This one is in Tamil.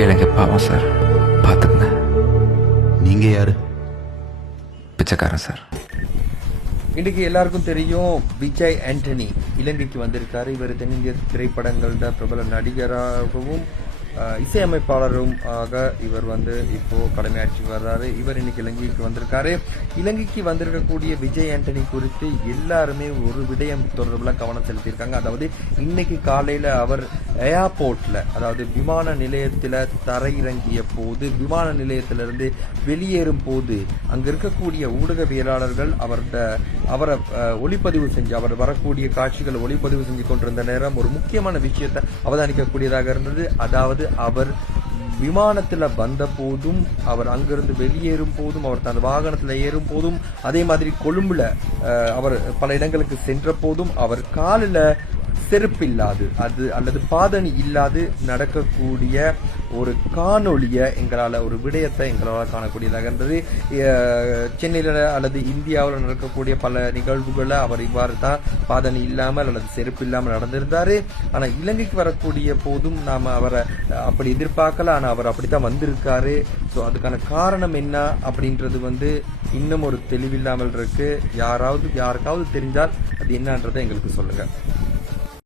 இலங்கை பாவம் சார். பார்த்துக்குங்க. நீங்க யாரு? பிச்சைக்காரன் சார். இன்னைக்கு எல்லாருக்கும் தெரியும் விஜய் ஆண்டனி இலங்கைக்கு வந்திருக்காரு. இவர் தென்னிந்திய திரைப்படங்களோட பிரபல நடிகராகவும் இசையமைப்பாளரும் ஆக இவர் வந்து இப்போ கடமையாற்றி வர்றாரு. இவர் இன்னைக்கு இலங்கைக்கு வந்திருக்காரு. இலங்கைக்கு வந்திருக்கக்கூடிய விஜய் ஆண்டனி குறித்து எல்லாருமே ஒரு விடயம் தொடர்பில் கவனம் செலுத்தியிருக்காங்க. அதாவது இன்னைக்கு காலையில அவர் ஏர்போர்ட்ல அதாவது விமான நிலையத்தில் தரையிறங்கிய போது விமான நிலையத்திலிருந்து வெளியேறும் போது அங்க இருக்கக்கூடிய ஊடகவியலாளர்கள் அவர்த அவரை ஒளிப்பதிவு செஞ்சு அவர் வரக்கூடிய காட்சிகளை ஒளிப்பதிவு செஞ்சு கொண்டிருந்த நேரம் ஒரு முக்கியமான விஷயத்தை அவதானிக்கக்கூடியதாக இருந்தது. அதாவது அவர் விமானத்தில் வந்த போதும் அவர் அங்கிருந்து வெளியேறும் போதும் அவர் தன் வாகனத்துல ஏறும் போதும் அதே மாதிரி கொழும்புல அவர் பல இடங்களுக்கு சென்ற போதும் அவர் காலில் செருப்பு இல்லாது அது அல்லது பாதணி இல்லாது நடக்கக்கூடிய ஒரு காணொளிய எங்களால் ஒரு விடயத்தை எங்களால் காணக்கூடியதாக இருந்தது. சென்னையில் அல்லது இந்தியாவில் நடக்கக்கூடிய பல நிகழ்வுகளில் அவர் இவ்வாறு தான் பாதணி இல்லாமல் அல்லது செருப்பு இல்லாமல் நடந்திருந்தாரு. ஆனால் இலங்கைக்கு வரக்கூடிய போதும் நாம் அவரை அப்படி எதிர்பார்க்கல. ஆனால் அவர் அப்படி தான் வந்திருக்காரு. ஸோ அதுக்கான காரணம் என்ன அப்படின்றது வந்து இன்னும் ஒரு தெளிவில்லாமல் இருக்கு. யாராவது யாருக்காவது தெரிஞ்சால் அது என்னன்றதை எங்களுக்கு சொல்லுங்கள்